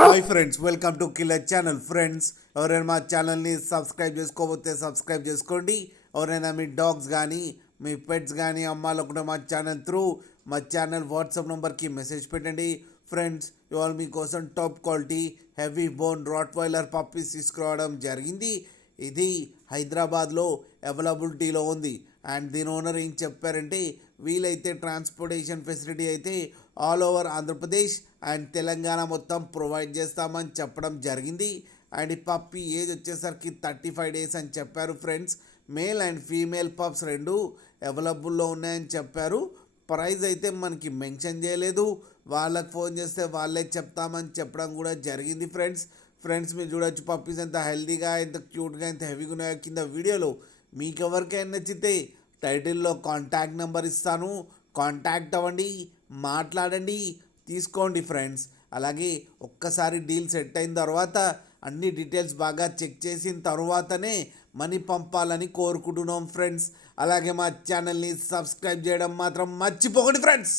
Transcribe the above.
Hi friends, welcome to killer channel. Friends, ఎవరైనా మా ఛానల్ని సబ్స్క్రైబ్ చేసుకోకపోతే సబ్స్క్రైబ్ చేసుకోండి. ఎవరైనా మీ డాగ్స్ కానీ మీ పెట్స్ కానీ అమ్మాలనుకుంటే మా ఛానల్ త్రూ మా ఛానల్ వాట్సాప్ నెంబర్కి మెసేజ్ పెట్టండి. ఫ్రెండ్స్, ఇవాళ మీకోసం top quality heavy bone Rottweiler puppies తీసుకురావడం జరిగింది. ఇది హైదరాబాద్లో అవైలబిలిటీలో ఉంది. అండ్ దీని ఓనర్ ఏం చెప్పారంటే, వీలైతే ట్రాన్స్పోర్టేషన్ ఫెసిలిటీ అయితే all over Andhra Pradesh and Telangana మొత్తం ప్రొవైడ్ చేస్తామని చెప్పడం జరిగింది. అండ్ ఈ పప్పి ఏజ్ వచ్చేసరికి 35 days అని చెప్పారు. Friends, male and female pups రెండు అవైలబుల్లో ఉన్నాయని చెప్పారు. ప్రైస్ అయితే మనకి మెన్షన్ చేయలేదు. వాళ్ళకి ఫోన్ చేస్తే వాళ్ళే చెప్తామని చెప్పడం కూడా జరిగింది. ఫ్రెండ్స్ మీరు చూడొచ్చు పప్పీస్ ఎంత హెల్తీగా, ఎంత క్యూట్గా, ఎంత హెవీగా ఉన్నాయో కింద వీడియోలో. మీకు ఎవరికైనా నచ్చితే టైటిల్లో కాంటాక్ట్ నెంబర్ ఇస్తాను, కాంటాక్ట్ అవ్వండి, మాట్లాడండి, తీసుకోండి ఫ్రెండ్స్. అలాగే ఒక్కసారి డీల్ సెట్ అయిన తర్వాత అన్ని డీటెయిల్స్ బాగా చెక్ చేసిన తర్వాతనే మనీ పంపాలని కోరుకుంటున్నాం ఫ్రెండ్స్. అలాగే మా ఛానల్ని సబ్స్క్రైబ్ చేయడం మాత్రం మర్చిపోకండి ఫ్రెండ్స్.